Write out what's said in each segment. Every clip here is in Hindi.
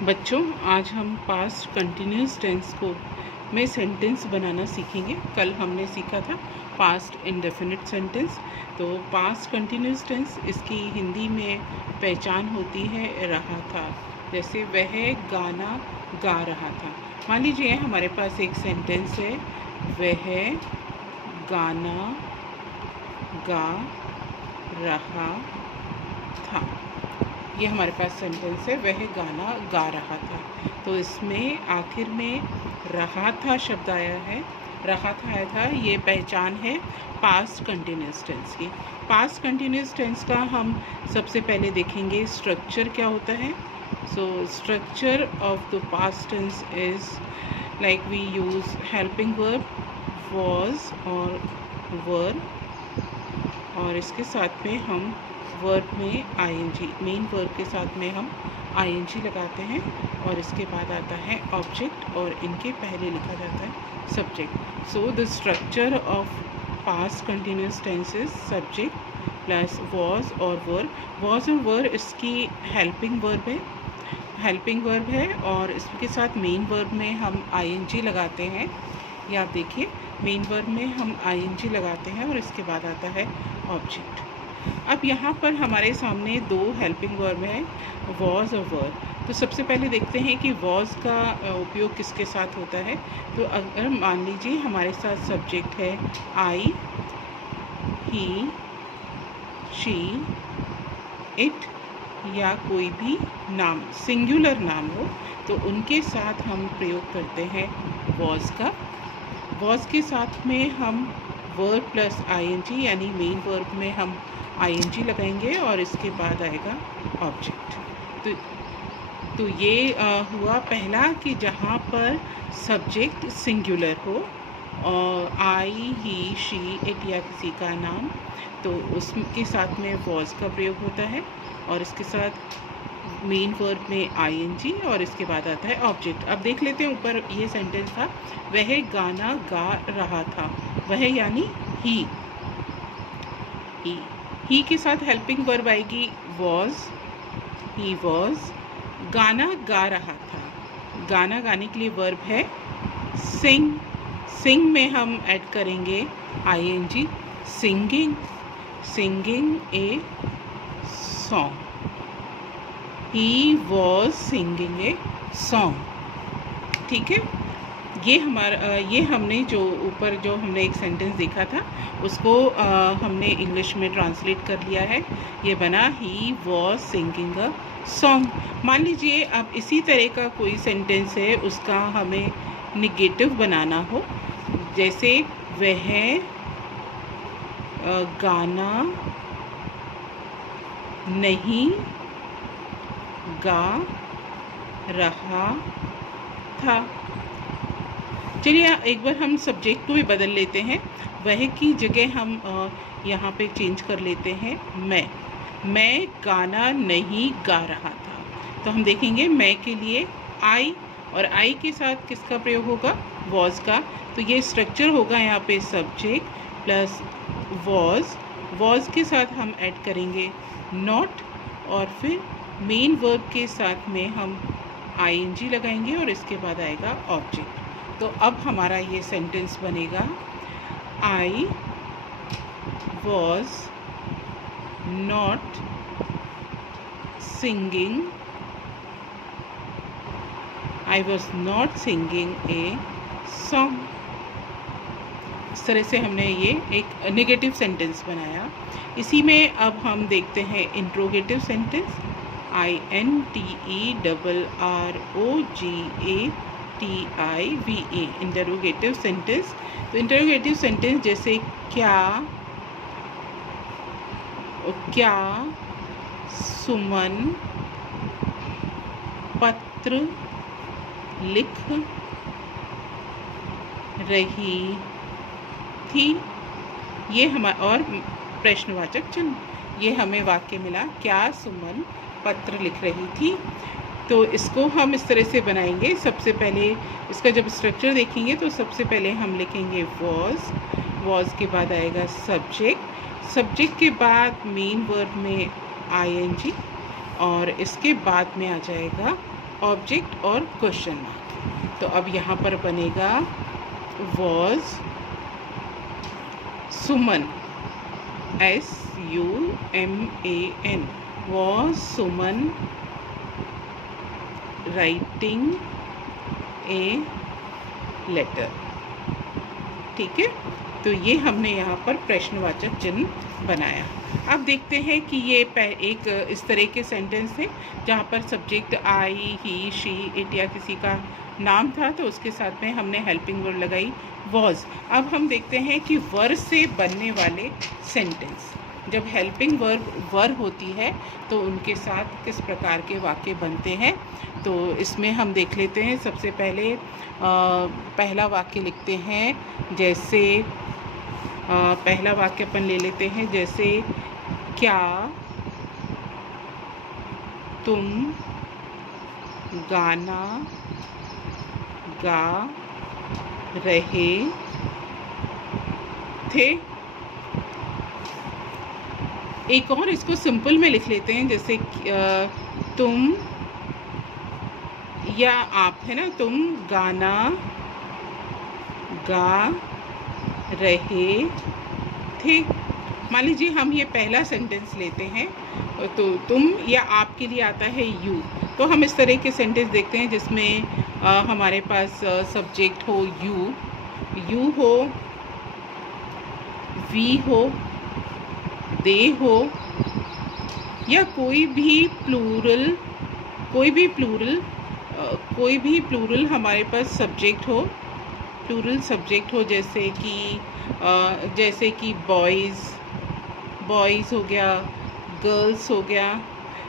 बच्चों, आज हम पास्ट कंटिन्यूस टेंस को में सेंटेंस बनाना सीखेंगे। कल हमने सीखा था पास्ट इंडेफिनिट सेंटेंस। तो पास्ट कंटिन्यूस टेंस, इसकी हिंदी में पहचान होती है रहा था। जैसे वह गाना गा रहा था। मान लीजिए हमारे पास एक सेंटेंस है, वह गाना गा रहा था। ये हमारे पास सेंटेंस है, वह गाना गा रहा था। तो इसमें आखिर में रहा था शब्द आया है, रहा था आया था। ये पहचान है पास्ट कंटिन्यूस टेंस की। पास्ट कंटिन्यूस टेंस का हम सबसे पहले देखेंगे स्ट्रक्चर क्या होता है। So structure of the past tense is like we use helping verb, was और वर, और इसके साथ में हम वर्ब में आईएनजी, मेन वर्ब के साथ में हम आईएनजी लगाते हैं, और इसके बाद आता है ऑब्जेक्ट, और इनके पहले लिखा जाता है subject. So the structure of past continuous tense is subject plus was और वर्ब। वॉज और वर्ब इसकी हेल्पिंग वर्ब है, और इसके साथ मेन वर्ब में हम आईएनजी लगाते हैं। ये आप देखिए, मेन वर्ब में हम आईएनजी लगाते हैं और इसके बाद आता है ऑब्जेक्ट। अब यहाँ पर हमारे सामने दो हेल्पिंग वर्ब हैं, वॉज और वर। तो सबसे पहले देखते हैं कि वॉज का उपयोग किसके साथ होता है। तो अगर मान लीजिए हमारे साथ सब्जेक्ट है आई, ही, शी, इट, या कोई भी नाम, सिंगुलर नाम हो, तो उनके साथ हम प्रयोग करते हैं वॉज का। वॉज के साथ में हम वर्ब प्लस आईएनजी, यानी मेन वर्ब में हम आईएनजी लगाएंगे और इसके बाद आएगा ऑब्जेक्ट। तो ये हुआ पहला कि जहाँ पर सब्जेक्ट सिंगुलर हो, और आई, ही, शी, इट या किसी का नाम, तो उसके साथ में वॉज का प्रयोग होता है, और इसके साथ मेन वर्ब में आईएनजी, और इसके बाद आता है ऑब्जेक्ट। अब देख लेते हैं, ऊपर ये सेंटेंस था, वह गाना गा रहा था। वह यानी ही के साथ हेल्पिंग वर्ब आएगी वॉज, ही वॉज। गाना गा रहा था, गाना गाने के लिए वर्ब है सिंग। सिंग में हम ऐड करेंगे ING, singing, singing a song. He was singing a song. ठीक है, ये हमने जो ऊपर जो हमने एक सेंटेंस देखा था, उसको हमने इंग्लिश में ट्रांसलेट कर लिया है। ये बना ही वॉज सिंगिंग अ सॉन्ग। मान लीजिए अब इसी तरह का कोई सेंटेंस है, उसका हमें निगेटिव बनाना हो, जैसे वह गाना नहीं गा रहा था। चलिए एक बार हम सब्जेक्ट को भी बदल लेते हैं। वह की जगह हम यहाँ पे चेंज कर लेते हैं मैं गाना नहीं गा रहा था। तो हम देखेंगे मैं के लिए आई, और आई के साथ किसका प्रयोग होगा, वॉज का। तो ये स्ट्रक्चर होगा यहाँ पे सब्जेक्ट प्लस वॉज के साथ हम ऐड करेंगे नॉट, और फिर मेन वर्ब के साथ में हम आईएनजी लगाएंगे, और इसके बाद आएगा ऑब्जेक्ट। तो अब हमारा ये सेंटेंस बनेगा, I was not singing, I was not singing a song. इस तरह से हमने ये एक नेगेटिव सेंटेंस बनाया। इसी में अब हम देखते हैं interrogative sentence, INTERROGATIVE, interrogative sentence. तो इंटरोगेटिव सेंटेंस जैसे क्या सुमन पत्र लिख रही थी, ये हमारा, और प्रश्नवाचक चिन्ह, ये हमें वाक्य मिला, क्या सुमन पत्र लिख रही थी। तो इसको हम इस तरह से बनाएंगे। सबसे पहले इसका जब स्ट्रक्चर देखेंगे तो सबसे पहले हम लिखेंगे वॉज के बाद आएगा सब्जेक्ट के बाद मेन वर्ब में आईएनजी, और इसके बाद में आ जाएगा ऑब्जेक्ट और क्वेश्चन मार्क। तो अब यहाँ पर बनेगा was Suman, SUMAN, was Suman writing a letter. ठीक है, तो ये हमने यहाँ पर प्रश्नवाचक चिन्ह बनाया। अब देखते हैं कि ये एक इस तरह के सेंटेंस थे जहाँ पर subject I, he, she, it या किसी का नाम था, तो उसके साथ में हमने हेल्पिंग वर्ड लगाई वॉज। अब हम देखते हैं कि वर से बनने वाले सेंटेंस, जब हेल्पिंग वर्ब होती है तो उनके साथ किस प्रकार के वाक्य बनते हैं। तो इसमें हम देख लेते हैं। सबसे पहले पहला वाक्य लिखते हैं। जैसे पहला वाक्य अपन ले लेते हैं, जैसे क्या तुम गाना गा रहे थे। एक और इसको सिंपल में लिख लेते हैं, जैसे तुम या आप, है ना, तुम गाना गा रहे थे। मान लीजिए हम ये पहला सेंटेंस लेते हैं, तो तुम या आप के लिए आता है यू। तो हम इस तरह के सेंटेंस देखते हैं जिसमें हमारे पास सब्जेक्ट हो यू हो, वी हो, दे हो, या कोई भी प्लूरल हमारे पास सब्जेक्ट हो, प्लूरल सब्जेक्ट हो, जैसे कि बॉयज़ हो गया, गर्ल्स हो गया,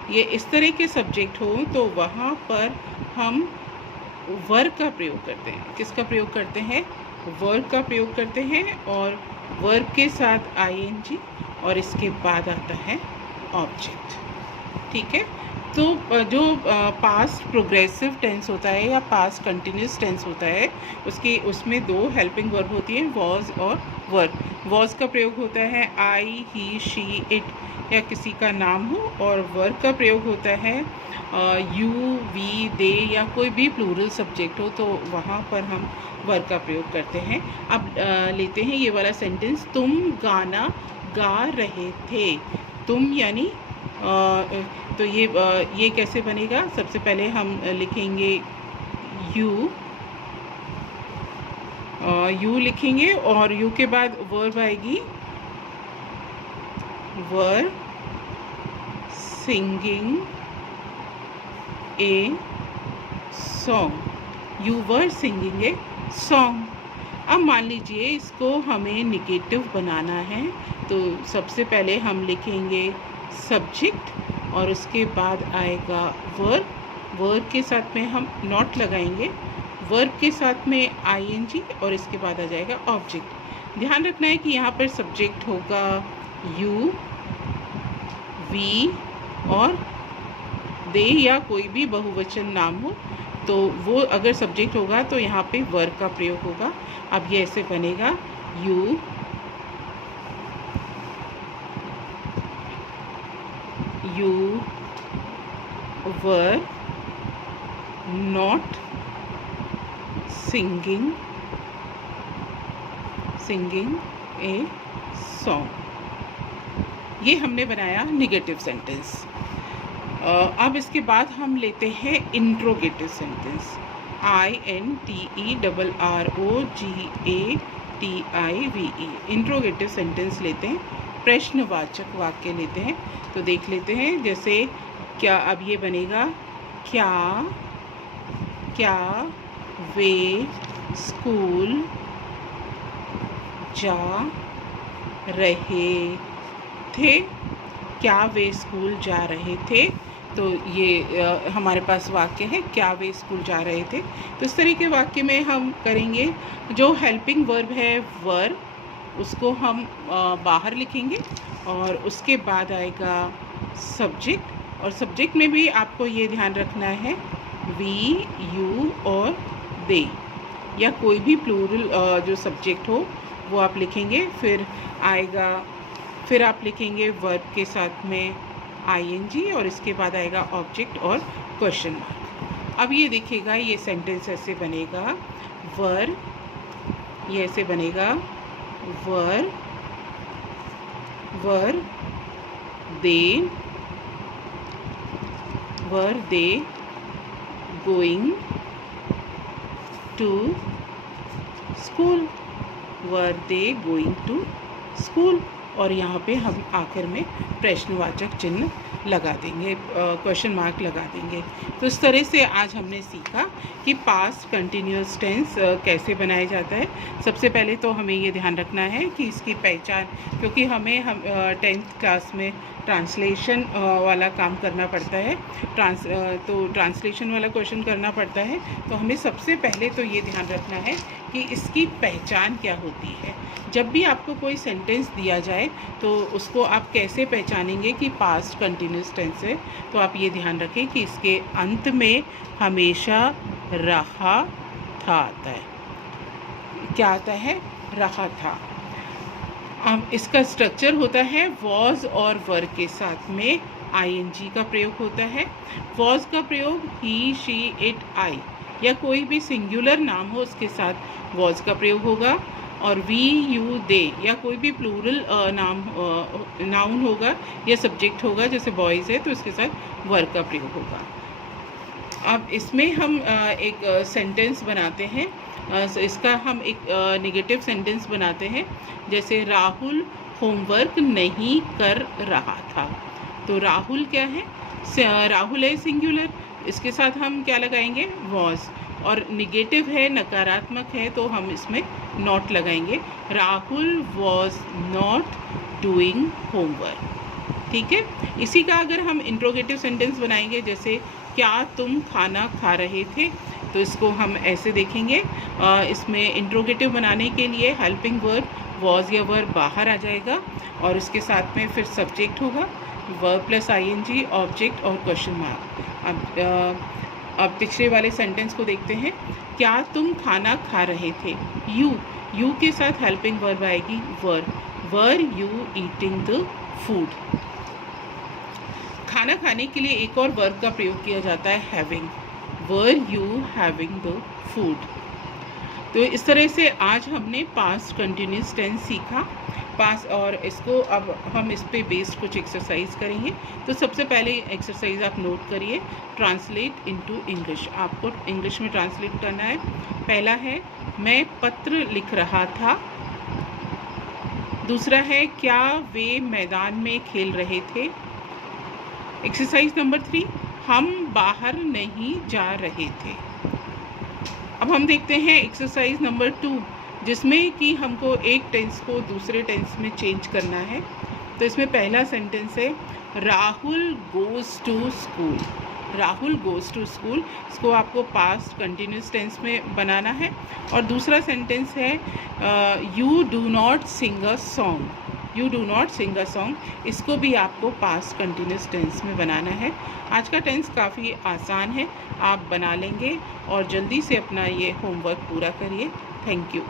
ये इस तरह के सब्जेक्ट हो, तो वहाँ पर हम वर्ब का प्रयोग करते हैं। किसका प्रयोग करते हैं? वर्ब का प्रयोग करते हैं, और वर्ब के साथ ING, और इसके बाद आता है ऑब्जेक्ट। ठीक है, तो जो पास्ट प्रोग्रेसिव टेंस होता है या पास्ट कंटिन्यूस टेंस होता है, उसमें दो हेल्पिंग वर्ब होती हैं, वॉज और वर्ब। वॉज का प्रयोग होता है आई, ही, शी, इट या किसी का नाम हो, और वर्ब का प्रयोग होता है यू, वी, दे या कोई भी प्लूरल सब्जेक्ट हो, तो वहाँ पर हम वर्ब का प्रयोग करते हैं। अब लेते हैं ये वाला सेंटेंस, तुम गाना गा रहे थे। तुम यानी तो ये कैसे बनेगा? सबसे पहले हम लिखेंगे यू लिखेंगे, और यू के बाद वर्ब आएगी, were singing a song. You were singing a song. अब मान लीजिए इसको हमें निगेटिव बनाना है, तो सबसे पहले हम लिखेंगे सब्जेक्ट, और उसके बाद आएगा वर्ब। वर्ब के साथ में हम नॉट लगाएंगे, वर्ब के साथ में ING, और इसके बाद आ जाएगा ऑब्जेक्ट। ध्यान रखना है कि यहाँ पर सब्जेक्ट होगा यू, वी और दे या कोई भी बहुवचन नाम हो, तो वो अगर सब्जेक्ट होगा तो यहाँ पे वर्ब का प्रयोग होगा। अब ये ऐसे बनेगा, you were not singing a song. ये हमने बनाया निगेटिव सेंटेंस। अब इसके बाद हम लेते हैं interrogative sentence, INTERROGATIVE। Interrogative sentence लेते हैं, प्रश्नवाचक वाक्य लेते हैं। तो देख लेते हैं, जैसे क्या, अब ये बनेगा, क्या वे स्कूल जा रहे थे? क्या वे स्कूल जा रहे थे? तो ये हमारे पास वाक्य है, क्या वे स्कूल जा रहे थे। तो इस तरह के वाक्य में हम करेंगे, जो हेल्पिंग वर्ब है वर, उसको हम बाहर लिखेंगे, और उसके बाद आएगा सब्जेक्ट, और सब्जेक्ट में भी आपको ये ध्यान रखना है वी, यू और दे, या कोई भी प्लूरल जो सब्जेक्ट हो वो आप लिखेंगे। फिर आप लिखेंगे वर्ब के साथ में ing और इसके बाद आएगा ऑब्जेक्ट और क्वेश्चन मार्क। अब ये देखिएगा, ये सेंटेंस ऐसे बनेगा, वर, ये ऐसे बनेगा, were they going to school, were they going to school. और यहाँ पे हम आखिर में प्रश्नवाचक चिन्ह लगा देंगे, क्वेश्चन मार्क लगा देंगे। तो इस तरह से आज हमने सीखा कि पास्ट कंटिन्यूअस टेंस कैसे बनाया जाता है। सबसे पहले तो हमें ये ध्यान रखना है कि इसकी पहचान, क्योंकि हम 10th क्लास में ट्रांसलेशन वाला काम करना पड़ता है, तो ट्रांसलेशन वाला क्वेश्चन करना पड़ता है। तो हमें सबसे पहले तो ये ध्यान रखना है कि इसकी पहचान क्या होती है। जब भी आपको कोई सेंटेंस दिया जाए तो उसको आप कैसे पहचानेंगे कि पास्ट कंटिन्यूअस टेंस है, तो आप ये ध्यान रखें कि इसके अंत में हमेशा रहा था आता है। क्या आता है? रहा था। अब इसका स्ट्रक्चर होता है वॉज और वर के साथ में ing का प्रयोग होता है। वॉज का प्रयोग ही, शी, इट, आई या कोई भी सिंगुलर नाम हो उसके साथ वॉज का प्रयोग होगा, और वी, यू, दे या कोई भी प्लूरल नाउन होगा या सब्जेक्ट होगा, जैसे बॉयज़ है तो इसके साथ वर का प्रयोग होगा। अब इसमें हम एक सेंटेंस बनाते हैं, इसका हम एक नेगेटिव सेंटेंस बनाते हैं, जैसे राहुल होमवर्क नहीं कर रहा था। तो राहुल क्या है? राहुल है सिंगुलर, इसके साथ हम क्या लगाएंगे? वॉज। और निगेटिव है, नकारात्मक है, तो हम इसमें नॉट लगाएंगे। Rahul was not doing homework. ठीक है। इसी का अगर हम इंट्रोगेटिव सेंटेंस बनाएंगे, जैसे क्या तुम खाना खा रहे थे, तो इसको हम ऐसे देखेंगे। इसमें इंट्रोगेटिव बनाने के लिए हेल्पिंग वर्ब वॉज या वर्ब बाहर आ जाएगा और इसके साथ में फिर सब्जेक्ट होगा, वर्ब प्लस ing, ऑब्जेक्ट और क्वेश्चन मार्क। अब पिछले वाले सेंटेंस को देखते हैं। क्या तुम खाना खा रहे थे? यू के साथ हेल्पिंग वर्ब आएगी were you eating the food. खाना खाने के लिए एक और वर्ब का प्रयोग किया जाता है having, were you having the food. तो इस तरह से आज हमने पास्ट कंटिन्यूअस टेंस सीखा। और इसको अब हम इस पे बेस्ड कुछ एक्सरसाइज करेंगे। तो सबसे पहले एक्सरसाइज आप नोट करिए, ट्रांसलेट इनटू इंग्लिश। आपको इंग्लिश में ट्रांसलेट करना है। पहला है मैं पत्र लिख रहा था। दूसरा है क्या वे मैदान में खेल रहे थे। एक्सरसाइज नंबर 3, हम बाहर नहीं जा रहे थे। अब हम देखते हैं एक्सरसाइज नंबर 2, जिसमें कि हमको एक टेंस को दूसरे टेंस में चेंज करना है। तो इसमें पहला सेंटेंस है Rahul goes to school. Rahul goes to school, इसको आपको पास्ट कंटिन्यूअस टेंस में बनाना है। और दूसरा सेंटेंस है you do not sing a song. You do not sing a song, इसको भी आपको पास्ट कंटिन्यूअस टेंस में बनाना है। आज का टेंस काफ़ी आसान है, आप बना लेंगे और जल्दी से अपना ये होमवर्क पूरा करिए। Thank you.